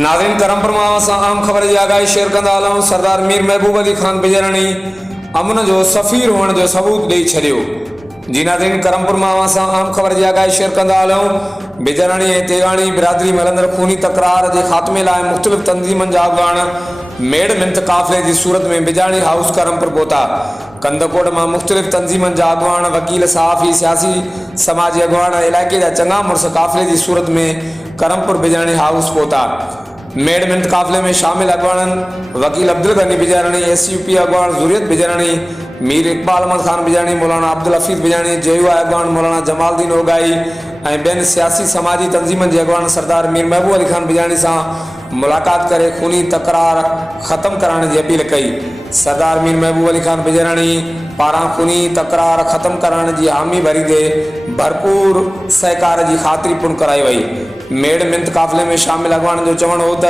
नाज़रीन करमपुर मां असां आम ख़बर जी आगाही शेयर कंदा हलूं। सरदार मीर महबूब अली खान बिजराणी अमन जो सफ़ीर हुअण जो सबूत ॾेई छॾियो। जी नाज़रीन करमपुर मां असां आम ख़बर जी आगाही शेयर कंदा हलूं। बिजराणी ऐं तेगाणी बिरादरी में हलंदड़ खूनी तकरार जे ख़ात्मे लाइ मुख़्तलिफ़ तंज़ीमनि जा अॻवान मेड़ मिंत काफ़िले जी सूरत में बिजराणी हाउस करमपुर पहुता। कंदकोट में मुख़्तलिफ़ तंज़ीमनि जा अॻवान, वकील, सहाफ़ी, सियासी समाजी अॻवान इलाइक़े जा चङा मुड़ुस काफ़िले जी सूरत में करमपुर बिजराणी हाउस पहुता। मेड़ मिंत काफ़िले में शामिल अॻवाननि वकील अब्दुल गनी बिजराणी, SUP अॻवान ज़ुरियत बिजराणी, मीर इकबाल अहमद खान बिजराणी, मौलाना अब्दुल हफ़ीज़ बिजराणी, JUI अॻवान मौलाना जमालुद्दीन ओगाई ऐं ॿियनि सियासी समाजी तंज़ीमनि जे अॻवान सरदार मीर महबूब अली खान बिजराणी सां मुलाक़ात करे खूनी तकरार ख़त्म कराइण जी अपील कई। सरदार मीर महबूब अली खान बिजराणी पारां खूनी तकरार ख़त्म कराइण जी हामी भरी दे भरपूर सहकार की ख़ातिरी पुन कराई वई। मेड़ मिंत काफ़िले में शामिल अॻवान जो चवणु हो त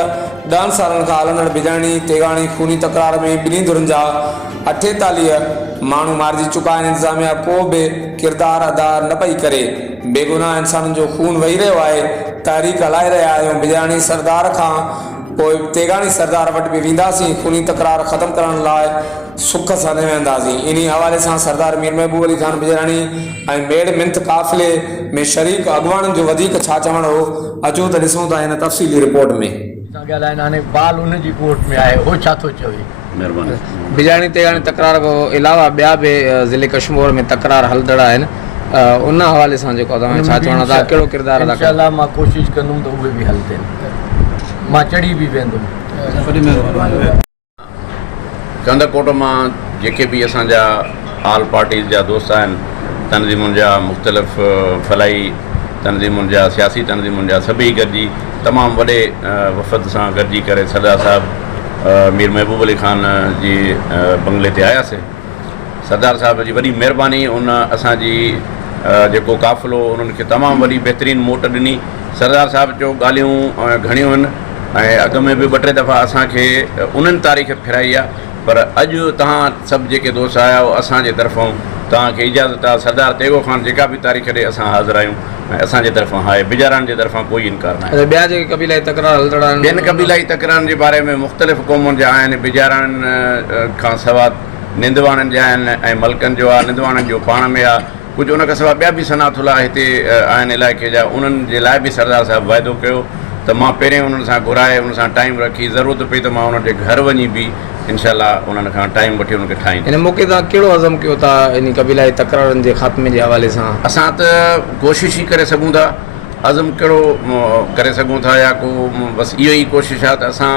10 सालनि खां हलंदड़ बिजराणी तेगाणी खूनी तकरार में ॿिन्ही धुरनि जा 48 माण्हू मारिजी चुका आहिनि। इंतज़ामिया को बि किरदारु अदा न पई करे। बेगुनाह इंसाननि जो खून वही रहियो आहे। तहरीक हलाए रहिया आहियूं। बिजराणी सरदार खां पोइ तेगाणी सरदार वटि बि वेंदासीं। खूनी तकरार ख़त्म करण लाइ सुख सां वेंदासीं। इन हवाले सां सरदार मीर महबूब अली खान बिजराणी ऐं मेड़ मिंत काफ़िले में शरीक अॻवाननि जो वधीक छा चवणु हो, अचो त ॾिसूं था हिन तफ़सीली रिपोर्ट में। बाल उन जी कोर्ट में आहे, हो छा थो चवे? महिरबानी। बिजराणी तेगाणी तकरार खां अलावा ॿिया बि ज़िले कश्मीर में तकरार हलंदड़ आहिनि। उन हवाले सां जेको तव्हां छा चवणु था, कहिड़ो किरदारु अदा इंशाअल्लाह मां कोशिशि कंदुमि त उहे बि हल थियनि। मां चढ़ी बि वेंदुमि। कंदकोट मां जेके बि असांजा आल पार्टीज़ जा दोस्त आहिनि, तंज़ीमुनि जा, मुख़्तलिफ़ फलाई तंज़ीमुनि जा, सियासी तंज़ीमुनि जा, सभई गॾिजी तमामु वॾे वफ़द सां गॾिजी करे सरदार साहिबु मीर महबूब अली खान जी बंगले ते आयासीं। सरदार साहिब जी वॾी महिरबानी, उन असांजी जेको काफ़िलो उन्हनि खे तमामु वॾी बहितरीनु मोट ॾिनी। सरदार साहिब जो ॻाल्हियूं घणियूं आहिनि ऐं अॻ में बि 2-3 दफ़ा असांखे उन्हनि तारीख़ फिराई आहे, पर अॼु तव्हां सभु जेके दोस्त आया हो असांजे तरफ़ां तव्हांखे इजाज़त आहे। सरदार तेगो खान जेका बि तारीख़ ॾे असां हाज़िर आहियूं ऐं असांजे तरफ़ां आहे। बिजारान जे तरफ़ां कोई इनकार न आहे। ॿिया जेके क़बीलाई तकरार हलंदड़ आहिनि, ॿियनि क़बीलाई तकरारनि जे बारे में मुख़्तलिफ़ क़ौमुनि जा आहिनि। बिजारान खां सवाइ निंदवाणनि जा आहिनि ऐं मलकनि जो आहे। निंदवाणनि जो पाण में आहे। कुझु उन खां सवाइ ॿिया बि सनाथुला हिते आहिनि इलाइक़े जा। उन्हनि जे लाइ बि सरदार साहिबु वाइदो कयो त मां पहिरियों उन्हनि सां घुराए, उन सां टाइम रखी, ज़रूरत पई त मां उन्हनि जे घर वञी बि इंशाअल्लाह उन्हनि खां टाइम वठी उनखे ठाहींदुमि। हिन मौक़े तव्हां कहिड़ो अज़म कयो था इन क़बीलाई तकरारनि जे ख़ात्मे जे हवाले सां? असां त कोशिशि ई करे सघूं था। अज़म कहिड़ो करे सघूं था, या को बसि इहो ई कोशिशि आहे त असां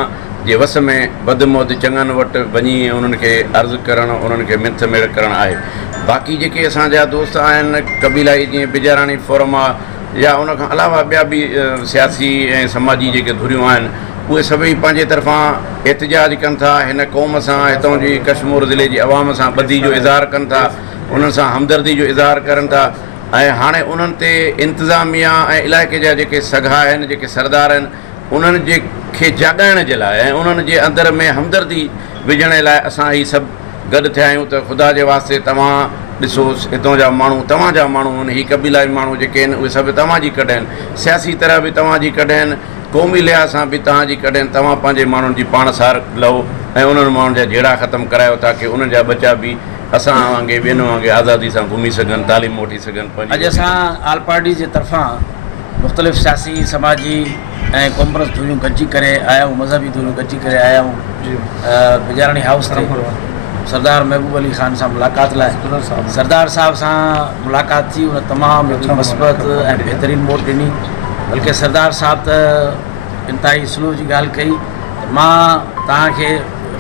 जे वस में वधि में वधि चङनि वटि वञी उन्हनि खे अर्ज़ु करणु, उन्हनि खे मिंथ मेड़ करणु आहे। बाक़ी जेके असांजा दोस्त आहिनि क़बीलाई, जीअं बिजाराणी फोरम आहे या उन खां अलावा ॿिया बि सियासी ऐं समाजी जेके धुरियूं आहिनि, उहे सभई पंहिंजे तरफ़ां एतिजाज कनि था। हिन क़ौम सां, हितां जी कश्मीर ज़िले जी अवाम सां ॿधी जो इज़हार कनि था, उन्हनि सां हमदर्दी जो इज़हार करनि था। ऐं हाणे उन्हनि ते इंतिज़ामिया ऐं इलाइक़े जा जेके सॻा आहिनि, जेके सरदार आहिनि, उन्हनि जे खे जाॻाइण जे लाइ ऐं उन्हनि जे अंदरि में हमदर्दी विझण लाइ असां ही सभु गॾु थिया आहियूं। त ख़ुदा जे वास्ते तव्हां ॾिसो, हितां जा माण्हू, तव्हांजा माण्हू आहिनि, ही क़बीलाई माण्हू जेके आहिनि उहे सभु तव्हांजी कढनि, सियासी तरह बि तव्हांजी कढनि, क़ौमी लिहाज़ सां बि तव्हांजी कढनि। तव्हां पंहिंजे माण्हुनि जी पाण सार लहो ऐं उन्हनि माण्हुनि जा जहिड़ा ख़तमु करायो ताकी उन्हनि जा बचा बि असां वांगुरु ॿियनि वांगुरु आज़ादी सां घुमी सघनि, तालीम वठी सघनि। अॼु असां आल पार्टी जे तरफ़ां मुख़्तलिफ़ सियासी समाजी ऐं कॉमर्स धुरियूं गॾिजी करे आया आहियूं, मज़हबी धुरियूं गॾिजी करे आया आहियूं बिजाराणी हाउस ते सरदार महबूब अली खान सां मुलाक़ात लाइ। सरदार साहिब सां मुलाक़ात थी, उन तमामु मस्बत ऐं बहितरीनु मोट ॾिनी। बल्कि सरदार साहिब त इंतिहाई स्लो जी ॻाल्हि कई। मां तव्हांखे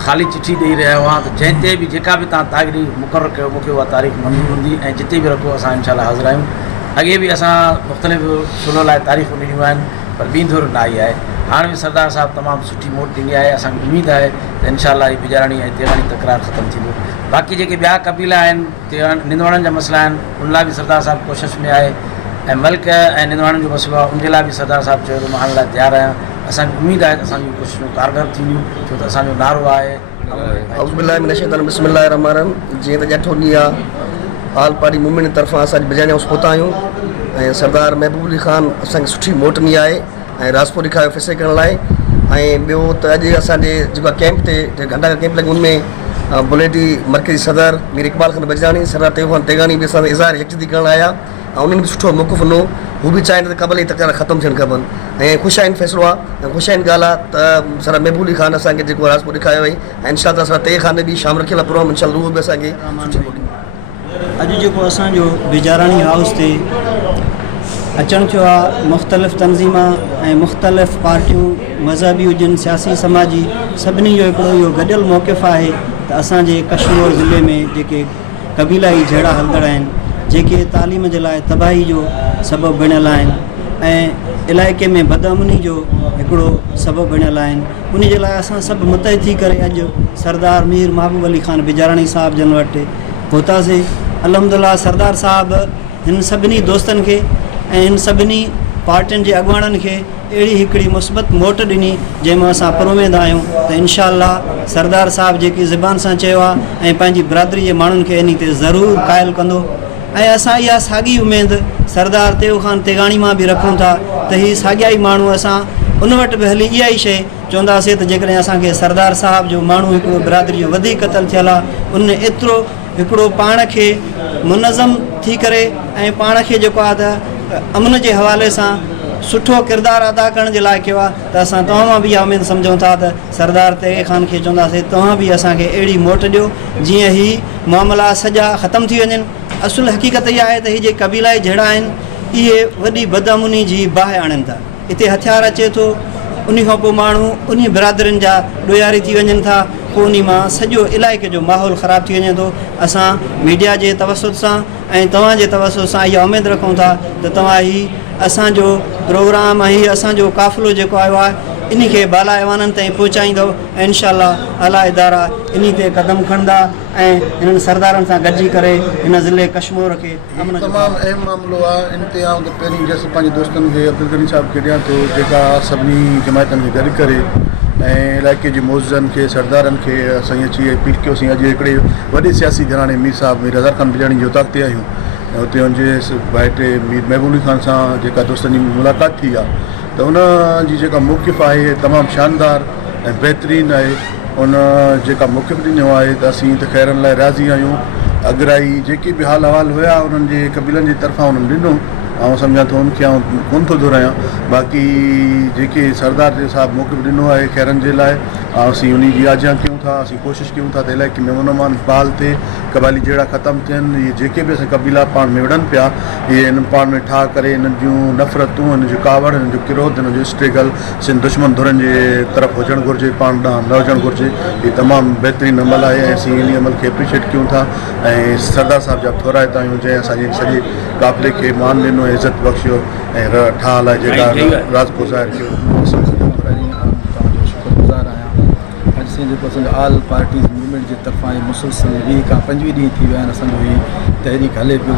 ख़ाली चिठी ॾेई रहियो आहियां त जंहिं ते बि जेका बि तव्हां तारीख़ मुक़ररु कयो, मूंखे उहा तारीख़ मंज़ूर हूंदी ऐं जिते बि रखो असां इंशाअल्लाह हाज़िर आहियूं। अॻे बि असां मुख़्तलिफ़ सुलह लाइ तारीख़ूं ॾिनियूं आहिनि, पर ॿी धुर न आई आहे। हाणे बि सरदार साहिबु तमामु सुठी मोट ॾिनी आहे। असांखे उमेदु आहे त इंशाअल्लाह हीअ बिजाराणी ऐं तेगाणी तकरार ख़तमु थींदो। बाक़ी जेके ॿिया क़बीला आहिनि, निंदवाणनि जा मसइला आहिनि, उन लाइ बि सरदार साहिबु कोशिशि में आहे। ऐं मल्क ऐं निंदवाणनि जो मसइलो आहे, उनजे लाइ बि सरदार साहिबु चयो त मां हाणे लाइ तयारु आहियां। असांखे उमेदु आहे त असांजूं कोशिशूं कारगर थींदियूं, छो त असांजो नारो आहे बिस्मिल्लाहिर्रहमानिर्रहीम। जीअं त ॼठो ॾींहुं आहे, आल पार्टी मूवमेंट जी तरफ़ां असां बिजाणी हाउस पहुता आहियूं ऐं सरदार महबूब अली खान असांखे सुठी मोट ॾिनी आहे ऐं रास्तो ॾेखारियो फ़ैसिले करण लाइ। ऐं ॿियो त अॼु असांजे जेको कैंप ते घंटा कैंप लॻो उनमें बुलेटी मरकज़ी सदर मीर इकबाल खान बजरानी सरदार तेगो खान तेगानी बि असां इज़हार यकजहती करणु आया ऐं उन्हनि बि सुठो मौक़ुफ़ ॾिनो। हू बि चाहिनि त क़बली तकरार ख़तमु थियणु खपनि ऐं ख़ुशाइन फ़ैसिलो आहे ऐं ख़ुशाइन ॻाल्हि आहे त सरदार महबूब अली ख़ान असांखे जेको राजपो ॾेखारियो हुई ऐं इनशा अल्लाह सरदार तेग खान ने बि शाम रखियल आहे प्रोग्राम इनशा उहो बि असांखे सुठी लॻी। अॼु जेको असांजो बेजाराणी हाउस ते अचणु थियो आहे मुख़्तलिफ़ तंज़ीमां ऐं मुख़्तलिफ़ पार्टियूं मज़हबी हुजनि सियासी समाजी सभिनी जो हिकिड़ो इहो गॾियल मौक़िफ़ आहे त असांजे कश्मीर ज़िले में जेके क़बीलाई जहिड़ा हलंदड़ आहिनि जेके तालीम जे लाइ तबाही जो सबबु बणियल आहिनि ऐं इलाइक़े में बदअमनी जो हिकिड़ो सबबु बणियल आहिनि उन जे लाइ असां सभु मुतहिद थी करे अॼु सरदार मीर महबूब अली ख़ान बेजाराणी साहिब जन वटि पहुतासीं। अल्हम्दुलिल्लाह सरदार साहिब हिन सभिनी दोस्तनि खे ऐं हिन सभिनी पार्टियुनि जे अॻुवाणनि खे अहिड़ी हिकिड़ी मुस्बत मोट ॾिनी जंहिंमां असां पुरमेद आहियूं त इनशा अल्लाह सरदार साहिब जेकी ज़बान सां चयो आहे ऐं पंहिंजी बिरादरी जे माण्हुनि खे इन ते ज़रूरु क़ाइल कंदो ऐं असां इहा साॻी उमेद सरदार तेगो खान तेगाणी मां बि रखूं था त हीअ साॻिया ई माण्हू असां उन वटि बि हली इहा ई शइ चवंदासीं त जेकॾहिं असांखे सरदार साहिब जो माण्हू हिकिड़ो बिरादरी जो वधीक क़तल थियल आहे उन एतिरो हिकिड़ो पाण खे मुनज़म थी करे ऐं पाण खे जेको आहे त अमन जे हवाले सां सुठो किरदारु अदा करण जे लाइ कयो आहे त असां तव्हां मां बि इहा उमेद सम्झूं था त सरदार तेग खान खे चवंदासीं तव्हां बि असांखे अहिड़ी मोट ॾियो जीअं ही मामला सॼा ख़तमु थी वञनि। असुल हक़ीक़त इहा आहे त हीअ जे क़बीलाई जहिड़ा आहिनि इहे वॾी बदअमनी जी बाहि आणनि था। हिते हथियार अचे थो उन खां पोइ माण्हू उन बिरादरियुनि जा ॾोयारी थी वञनि था पोइ उन मां सॼो इलाइक़े जो माहौल ख़राबु थी वञे थो। असां मीडिया जे तवसुत सां ऐं तव्हांजे तवसुत सां इहा उमेद रखूं था त तव्हां ही असांजो प्रोग्राम ऐं असांजो क़ाफ़िलो जेको आयो आहे इन खे बाला ऐवाननि ताईं पहुचाईंदो ऐं इनशा अला इदारा इन ते क़दम खणंदा ऐं हिननि सरदारनि सां गॾिजी करे हिन ज़िले कश्मीर खे तमामु अहम मामिलो आहे। इन ते आउं त पहिरीं जैसे पंहिंजे दोस्तनि खे अब्दुल गनी साहिब खे ॾियां थो जेका सभिनी जमायतनि खे गॾु करे ऐं इलाइक़े जे मोज़नि खे सरदारनि खे असां अची अपील कयोसीं। अॼु हिकिड़े वॾे सियासी घराणे मीर साहिब मीर रज़ा ख़ान बिजाणी जे उतां ते आहियूं ऐं हुते हुनजे भाइट मीर महबूब अली ख़ान सां जेका दोस्तनि जी मुलाक़ात थी आहे त उन जी जेका मौक़िफ़ आहे तमामु शानदार ऐं बहितरीनु आहे। उन जेका मौक़िफ़ ॾिनो आहे त असीं त ख़ैरनि लाइ राज़ी आहियूं। अॻराई जेके बि हाल अहवाल हुया उन्हनि जे क़बीलनि जे तरफ़ां उन्हनि ॾिनो ऐं सम्झां थो उनखे आउं कोन थो दोहिरायां। बाक़ी जेके सरदार जे साहिब मौक़िफ़ ॾिनो आहे ख़ैरनि जे लाइ असीं उन जी आजियां कयूं था। असीं कोशिशि कयूं था त इलाइक़े में उनमान बहाल थिए क़बाइली जहिड़ा ख़तमु थियनि। इहे जेके बि असां क़बीला पाण में विढ़नि पिया इहे हिननि पाण में ठाह करे हिननि जूं नफ़रतूं हिन जो कावड़ हिन जो किरोध हिन जो स्ट्रगल सिंध दुश्मन धुरनि जे तरफ़ हुजणु घुरिजे पाण ॾांहुं न हुजणु घुरिजे। इहे तमामु बहितरीनु अमल आहे ऐं असीं इन अमल खे एप्रिशिएट कयूं था ऐं सरदार साहिब जा थोराइता आहियूं जंहिं असांजे सॼे क़ाफ़िले खे मान ॾिनो इज़त बख़्शियो ऐं ठाह लाइ जेका राज़को ज़ाहिर कयो तव्हांजो शुक्रगुज़ार आहियां। अॼु से जेको असांजो ऑल पार्टीज़ मूवमेंट जे तरफ़ां मुसलसल 20 खां 25 ॾींहं थी विया आहिनि असांजो हीउ तहरीक हले पियो।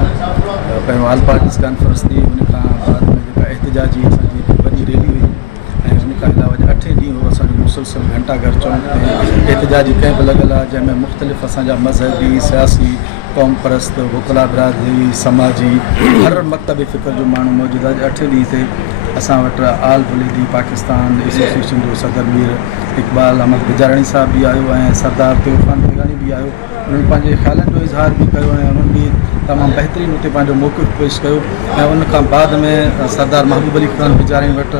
पहिरियों ऑल पार्टीज़ कॉन्फ्रेंस थी उन खां बाद में जेका एहतिजाजी असांजी वॾी रैली हुई ऐं उन खां अलावा 8 ॾींहं हो असांजो मुसलसल घंटाघर चौक ते एहतिजाजी कैंप लॻल आहे जंहिंमें मुख़्तलिफ़ असांजा मज़हबी सियासी क़ौम परस्त वकला बिरादरी समाजी हर मकतब फ़िक्र जो माण्हू मौजूदु आहे। 8 ॾींहं ते असां वटि आल बुलेदी पाकिस्तान एसोसिएशन जो सदर मीर इकबाल अहमद बेजाराणी साहिब बि आयो ऐं सरदार तेगो खान तेगाणी बि आयो। उन्हनि पंहिंजे ख़्यालनि जो इज़हार बि कयो ऐं उन्हनि बि तमामु बहितरीनु हुते पंहिंजो मौक़िफ़ पेश कयो ऐं उन खां बाद में सरदार महबूब अली ख़ान बेजाराणी वटि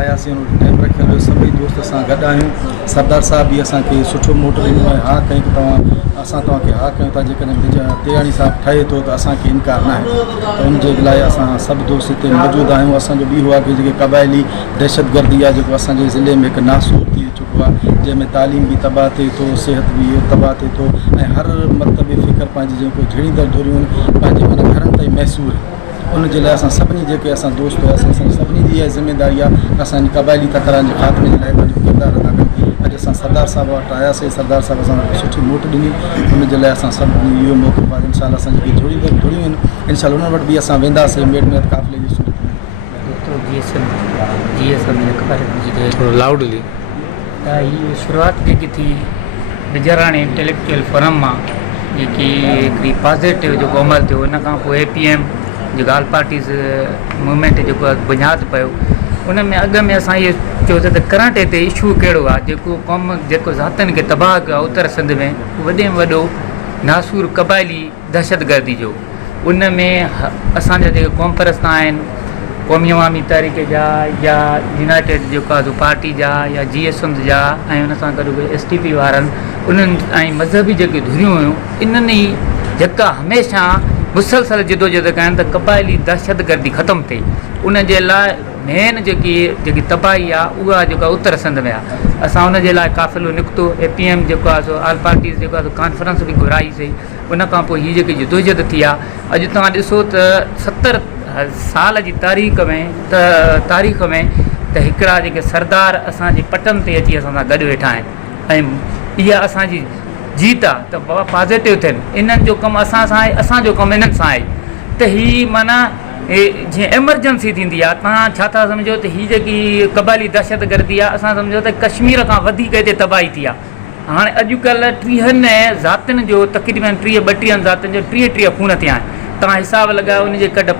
आयासीं। उन टाइम रखियल सभई दोस्त असां गॾु आहियूं। सरदार साहिब बि असांखे सुठो मोट ॾिनो ऐं हा कई की असां तव्हांखे हा कयूं था जेकॾहिं तेगाणी साहिबु ठहे थो त असांखे इनकार न आहे। त उनजे लाइ असां सभु दोस्त हिते मौजूदु आहियूं। असांजो बि हुआ की जेके क़बाइली दहशतगर्दी आहे जेको असांजे ज़िले में हिकु नासूर थी चुको आहे जंहिंमें तालीम बि तबाह थिए थो सिहत बि तबाह थिए थो ऐं हर मरतबे फ़िक्र पंहिंजी जेको झेड़ींदड़ धुरियूं पंहिंजे माना घरनि ताईं मैसूर उनजे लाइ असां सभिनी जेके असां दोस्त हुआसीं असां सभिनी जी इहा ज़िमेदारी आहे असां इन क़बाइली तकरार जे ख़ात्मे जे लाइ पंहिंजो किरदारु अदा कयूं। अॼु असां सरदार साहिब वटि आयासीं। सरदार साहिब असांखे सुठी मोट ॾिनी उनजे लाइ असां सभिनी इहो मौक़ो आहे इनशा असां जेके जोड़ींदड़ धुरियूं आहिनि इनशा उन्हनि वटि बि असां वेंदासीं मेड़ में क़ाफ़िले जी सूरत में। लाउडली त हीअ शुरूआति जेकी थी बेजाराणी इंटेलेक्चुअल फोरम मां जेकी हिकिड़ी पॉज़िटिव जेको अमल थियो उन खां पोइ APM जेको ऑल पार्टीज़ मूवमेंट जेको बुनियादु पियो उन में अॻ में असां इहो चयोसीं त करंट हिते इशू कहिड़ो आहे जेको क़ौम जेको ज़ातनि खे तबाह कयो आहे उत्तर सिंध में वॾे में वॾो नासूर क़बाइली दहशतगर्दी जो। उन में असांजा जेके क़ौम परस्त आहिनि क़ौमी अवामी तहरीक जा या यूनाइटेड जेको आहे पार्टी जा या GSM जा ऐं उन सां गॾु STP वारनि उन्हनि ऐं मज़हबी जेके धुरियूं हुयूं इन्हनि ई जेका हमेशह मुसलसल जिदोजहद कनि त क़बाइली दहशतगर्दी ख़तमु थिए। उन जे लाइ मेन जेकी तबाही आहे उहा जेका उत्तर सिंध में आहे। असां उन जे लाइ क़ाफ़िलो निकितो APM जेको आहे सो ऑल पार्टीज़ जेको आहे कॉन्फ्रेंस बि घुराईसीं। उन खां पोइ हीअ जेकी जिदोजहद थी आहे अॼु तव्हां ॾिसो त 70 साल जी तारीख़ में त हिकिड़ा जेके सरदार असांजे पटनि ते अची असां सां गॾु वेठा आहिनि ऐं इहा असांजी जीत आहे त बाबा पॉज़िटिव थियनि इन्हनि जो कमु असां सां आहे असांजो कमु इन्हनि सां आहे त हीअ माना जीअं एमरजेंसी थींदी आहे तव्हां छा था सम्झो त हीअ जेकी क़बाइली दहशतगर्दी आहे असां सम्झो त कश्मीर खां वधीक हिते तबाही थी आहे। हाणे अॼुकल्ह 30 ज़ातियुनि जो तक़रीबन 32 ज़ातियुनि जो 33 खून थिया आहिनि। तव्हां हिसाबु लॻायो उनजे गॾु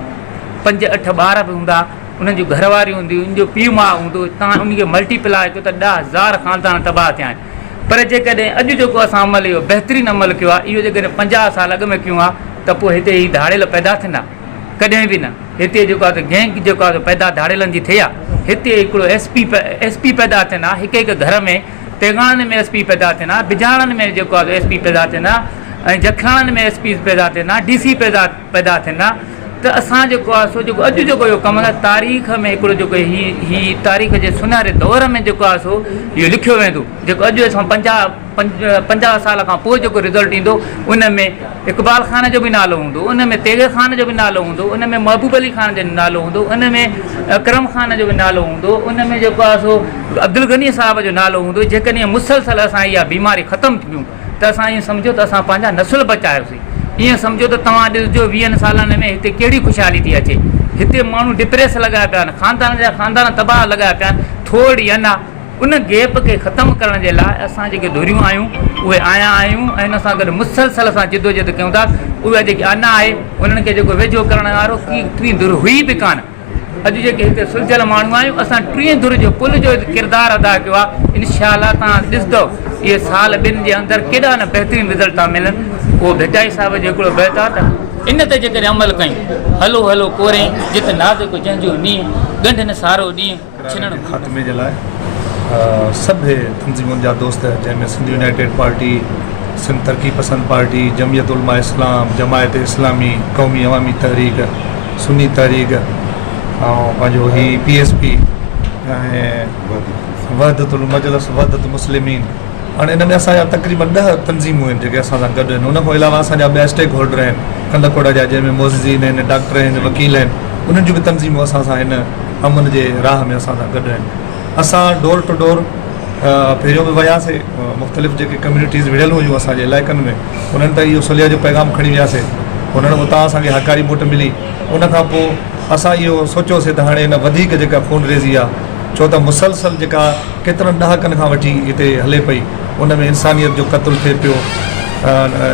5-8 ॿार बि हूंदा उन्हनि जूं घरवारियूं हूंदियूं उन जो पीउ माउ हूंदो तव्हां उनखे मल्टीप्लाए कयो त 10,000 ख़ानदान तबाह थिया आहिनि। पर जेकॾहिं अॼु जेको असां अमल इहो बहितरीनु अमल कयो आहे इहो जेकॾहिं 50 साल अॻु में कयूं आहे त पोइ हिते ई धाड़ियल पैदा थींदा कॾहिं बि न। हिते जेको आहे गैंग जेको आहे पैदा धाड़ियलनि जी थिए आहे। हिते हिकिड़ो SP पैदा थियनि हिकु घर में तेगाणनि में SP पैदा थियनि बिजाणनि में जेको आहे SP पैदा थियनि ऐं जखराणनि में SP पैदा थियनि DC पैदा थियनि त असां जेको आहे सो जेको अॼु जेको इहो कमु आहे तारीख़ में हिकिड़ो जेको ही तारीख़ जे सुनहरे दौर में जेको आहे सो इहो लिखियो वेंदो। जेको अॼु असां 50 साल खां पोइ जेको रिज़ल्ट ईंदो उन में इक़बाल ख़ान जो बि नालो हूंदो उन में तेग़ ख़ान जो बि नालो हूंदो उन में महबूब अली ख़ान जो नालो हूंदो उन में अकरम ख़ान जो बि नालो हूंदो उन में जेको आहे सो अब्दुल गनी साहब जो नालो हूंदो। जेकॾहिं मुसलसल असां इहा बीमारी ख़तमु थियूं त असां ईअं सम्झो त असां पंहिंजा नसुल बचायोसीं। ईअं सम्झो त तव्हां ॾिसजो 20 सालनि में हिते कहिड़ी ख़ुशहाली थी अचे। हिते माण्हू डिप्रेस लॻा पिया आहिनि ख़ानदान तबाह लॻा पिया आहिनि। थोरी अञा उन गैप खे ख़तमु करण जे लाइ असां जेके धुरियूं आहियूं उहे आया आहियूं ऐं हिन सां गॾु मुसलसल असां जिदोजहद कयूं था। उहा जेकी अना आहे उन्हनि खे जेको वेझो करण वारो टी धुर हुई बि कान। अॼु जेके हिते सुलझियल माण्हू आहियूं असां 3 धुर जो पुल जो किरदारु अदा कयो आहे। इनशाअल्लाह तव्हां ॾिसंदव इहे साल ॿिनि जे अंदरि केॾा न बहितरीनु रिज़ल्ट था मिलनि। उहो भेटाई साहिब जो हिकिड़ो बैत आहे त इन ते जेकॾहिं अमल कयूं हलो हलो कोरे जिते नाज़ुक जंहिंजो नींहुं गंढ न सारो ॾींहुं छिनण ख़ात्मे जे लाइ सभु तंज़ीमुनि जा दोस्त जंहिंमें सिंध यूनाइटेड पार्टी सिंध तरक़ी पसंद पार्टी जमियत उलमा इस्लाम जमायत इस्लामी क़ौमी अवामी तहरीक सुन्नी तहरीक ऐं पंहिंजो ही PSP ऐं वहदतुल मजलिस वहदत मुस्लिमीन। हाणे हिन में असांजा तक़रीबन 10 तंज़ीमूं आहिनि जेके असां सां गॾु आहिनि। उन खां अलावा असांजा ॿिया स्टेक होल्डर आहिनि कंदकोड़ जा जंहिंमें मोज़ीन आहिनि डॉक्टर आहिनि वकील आहिनि उन्हनि जूं बि तंज़ीमूं असां सां हिन अमन जे राह में असां सां गॾु आहिनि। असां डोर टू डोर पहिरियों बि वियासीं मुख़्तलिफ़ जेके कम्यूनिटीज़ विढ़ियल हुयूं असांजे इलाइक़नि में उन्हनि ताईं इहो सुलिह जो पैगाम खणी वियासीं। उन्हनि उतां असांखे हकारी मोट मिली। उन खां पोइ असां इहो सोचियोसीं त हाणे हिन वधीक जेका खून रेज़ी आहे छो त मुसलसल जेका केतिरनि ॾहाकनि खां वठी हिते हले पई उन में इंसानियत जो क़त्लु थिए पियो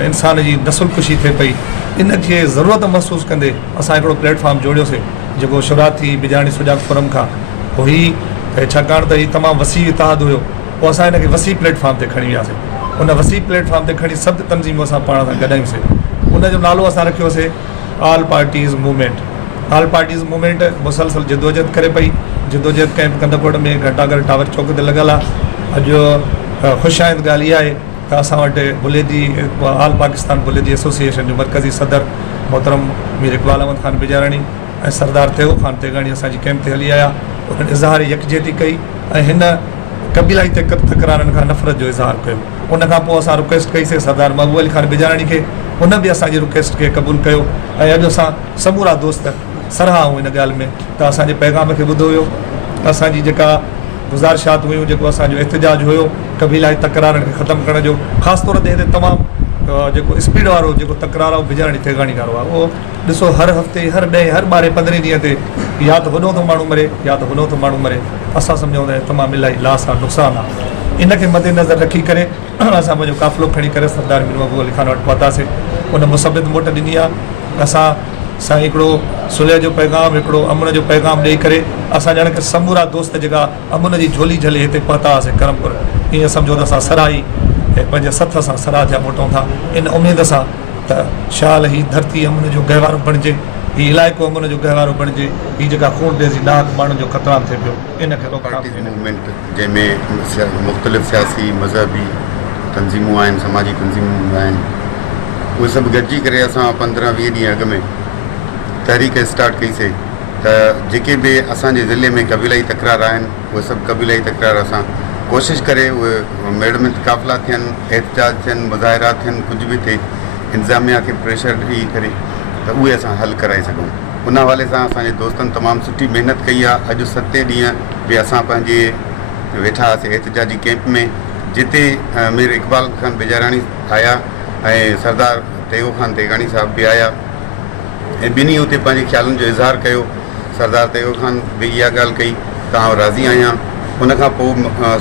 इंसान जी नसुलकुशी थिए पई। इन खे ज़रूरत महसूसु कंदे असां हिकिड़ो प्लेटफॉर्म जोड़ियोसीं जेको शुरूआत थी बिजाणी सुजाग फोरम खां। पोइ ही छाकाणि त हीउ तमामु वसी इतिहाद हुयो पोइ असां हिनखे वसी प्लेटफॉर्म ते खणी वियासीं। उन वसी प्लेटफॉर्म ते खणी सभु तंज़ीमूं असां पाण सां गॾायूंसीं। उनजो नालो असां रखियोसीं all parties movement. All parties movement मुसलसल जिदोजहद करे पई। जिदोजहद कैंप कंदकोड़ में घंटाघर टावर चौक ते लॻल आहे। अॼु ख़ुशाइंद ॻाल्हि इहा आहे त असां वटि बुलेदी ऑल पाकिस्तान बुलेदी एसोसिएशन जो मरकज़ी सदर मोहतरम मीर इक़बाल अहमद ख़ान बिजाराणी ऐं सरदार तेगो ख़ान तेगाणी असांजी कैंप ते हली आया। उन्हनि इज़हार यकजहती कई ऐं हिन क़बीलाई तकरारनि खां नफ़रत जो इज़हार कयो। उन खां पोइ असां रिक्वेस्ट कईसीं सरदार महबूब अली ख़ान बिजाराणी खे। उन बि असांजी रिक्वेस्ट खे क़बूलु कयो ऐं अॼु असां समूरा दोस्त सराहूं हिन ॻाल्हि में त असांजे पैगाम खे ॿुधो हुयो। असांजी जेका गुज़ारिशात हुयूं जेको असांजो एहतिजाज हुयो क़बीलाई तकरारनि खे ख़तमु करण जो ख़ासि तौर ते हिते तमामु जेको स्पीड वारो जेको तकरार आहे बिजाणी तेगाणी वारो आहे उहो ॾिसो हर हफ़्ते हर 10 हर 12 15 ॾींहं ते या त वॾो थो माण्हू मरे या त वॾो थो माण्हू मरे। असां सम्झूं था तमामु इलाही लास आहे नुक़सानु आहे। इन खे मद्देनज़र रखी करे असां पंहिंजो क़ाफ़िलो खणी करे सरदार मीर महबूब अली ख़ान वटि पहुतासीं। उन मुसबित मोट ॾिनी आहे। असां साईं हिकिड़ो सुलह जो पैगाम, हिकिड़ो अमन जो पैगाम ॾेई करे असां ॼण के समूरा दोस्त जेका अमन जी झोली झले हिते पहुता हुआसीं करमपुर, ईअं सम्झो त असां सराही ऐं पंहिंजे सथ सां सराह जा मोटूं था इन उमेद सां त शाल ही धरती अमन जो गहवारो बणिजे, हीउ इलाइक़ो अमन जो गहवारो बणिजे, हीअ जेका खून तेज़ी नाक माण्हुनि जो ख़तराम थिए पियो इन खे पार्टीज़ मूवमेंट जंहिंमें मुख़्तलिफ़ सियासी मज़हबी तंज़ीमूं आहिनि, समाजी तंज़ीमूं आहिनि, उहे सभु गॾिजी करे असां 15-20 ॾींहं अॻु में तहरीक स्टार्ट कईसीं त जेके बि असांजे ज़िले में क़बीलाई तकरार आहिनि उहे सभु क़बीलाई तकरार असां कोशिशि करे उहे मेड़मेंट काफ़िला थियनि, एहतजाज थियनि, मुज़ाहिरा थियनि, कुझु बि थिए इंतिज़ामिया खे प्रेशर ॾेई करे त उहे असां हल कराए सघूं। उन हवाले सां असांजे दोस्तनि तमामु सुठी महिनत कई आहे। अॼु 7 ॾींहं बि असां पंहिंजे वेठा हुआसीं एहतजाजी कैंप में, जिते मीर इक़बाल ख़ान बेजाराणी आया ऐं सरदार तेगो ख़ान तेगानी साहब बि आया ऐं ॿिन्ही हुते पंहिंजे ख़्यालनि जो इज़हार कयो। सरदार तेगो ख़ान बि इहा ॻाल्हि कई त आउं राज़ी आहियां। उनखां पोइ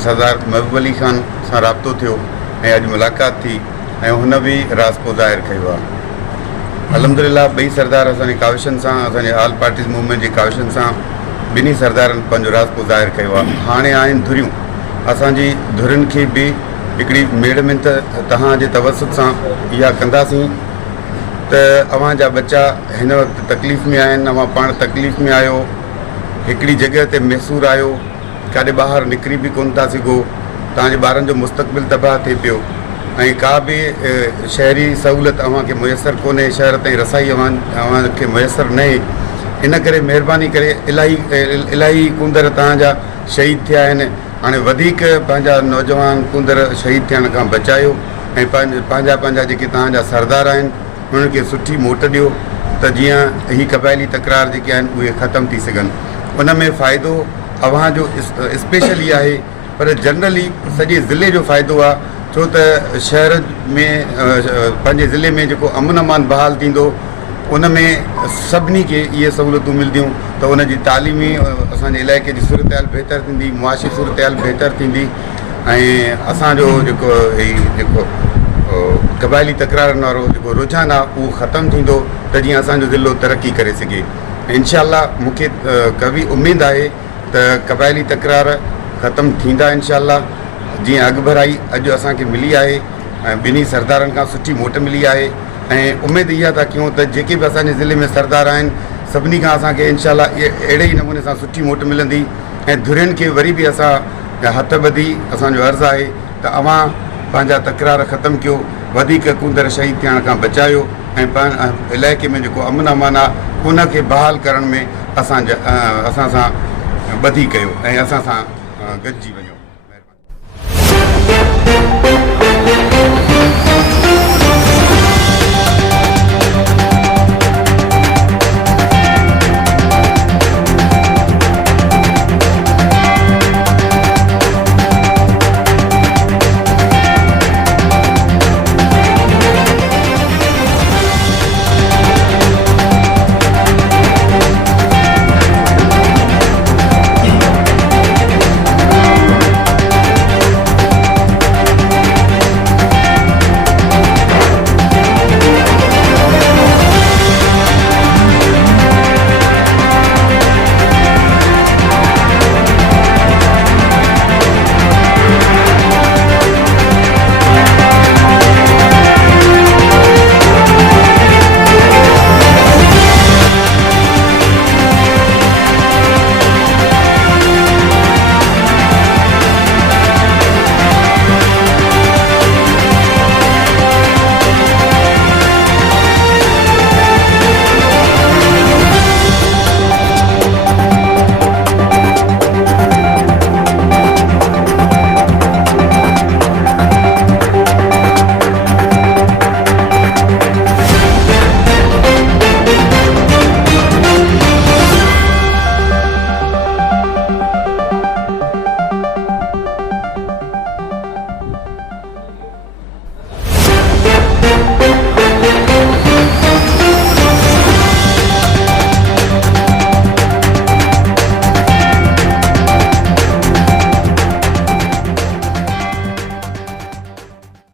सरदार महबूब अली ख़ान सां राब्तो थियो ऐं अॼु मुलाक़ात थी ऐं हुन बि राज़पो ज़ाहिर कयो आहे। अलहमदिल्ला ॿई सरदार असांजी काविशनि सां, असांजे ऑल पार्टीज़ मूवमेंट जी काविशनि सां ॿिन्ही सरदारनि पंहिंजो राज़पो ज़ाहिर कयो आहे। हाणे आहिनि धुरियूं, असांजी धुरियुनि खे बि हिकिड़ी मेड़मेंट तव्हांजे तवसुत सां इहा कंदासीं त अव्हांजा बच्चा हिन वक़्तु तकलीफ़ में आहिनि, अव्हां पाण तकलीफ़ में आहियो, हिकिड़ी जॻह ते मैसूर आहियो, काॾे ॿाहिरि निकिरी बि कोन था सघो, तव्हांजे ॿारनि जो मुस्तक़बिल तबाह थिए पियो ऐं का बि शहरी सहूलियत अव्हांखे मुयसरु कोन्हे, शहर ताईं रसाई अव्हांखे मुयसरु न आहे। इन करे महिरबानी करे इलाही कुंदर तव्हांजा शहीद थिया आहिनि। हाणे वधीक पंहिंजा नौजवान कुंदर शहीद थियण खां बचायो ऐं पंहिंजा जेके तव्हांजा सरदार आहिनि उन्हनि खे सुठी मोट ॾियो त जीअं ही क़बाइली तकरार जेके आहिनि उहे ख़तमु थी सघनि। उन में फ़ाइदो अव्हांजो स्पेशली आहे, पर जनरली सॼे ज़िले जो फ़ाइदो आहे, छो त शहर में पंहिंजे ज़िले में जेको अमन अमान बहाल थींदो उन में सभिनी खे इहे सहूलियतूं मिलंदियूं त उन जी तालीमी असांजे इलाइक़े जी सूरत हाल बहितरु थींदी, मुआशी सूरत हाल बहितरु थींदी ऐं असांजो जेको क़बाइली तकरारनि वारो जेको रुझान आहे उहो ख़तमु थींदो त जीअं असांजो ज़िलो तरक़ी करे सघे। इंशाअल्लाह मूंखे कवी उमेदु आहे त क़बाइली तकरार ख़तमु थींदा इंशाअल्लाह। जीअं अॻुभराई अॼु असांखे मिली आहे ऐं ॿिन्ही सरदारनि खां सुठी मोट मिली आहे ऐं उमेदु इहा था कयूं त जेके बि असांजे ज़िले में सरदार आहिनि सभिनी खां असांखे इंशाअल्लाह अहिड़े ई नमूने सां सुठी मोट मिलंदी ऐं धुरियुनि खे वरी बि असां हथ ॿधी असांजो अर्ज़ु आहे त अव्हां पंहिंजा तकरार ख़तमु कयो, वधीक कुंदर शहीद थियण खां बचायो ऐं इलाइक़े में जेको अमन अमान आहे उनखे बहाल करण में असां सां ॿधी कयो ऐं असां सां गॾिजी वञो। महिरबानी।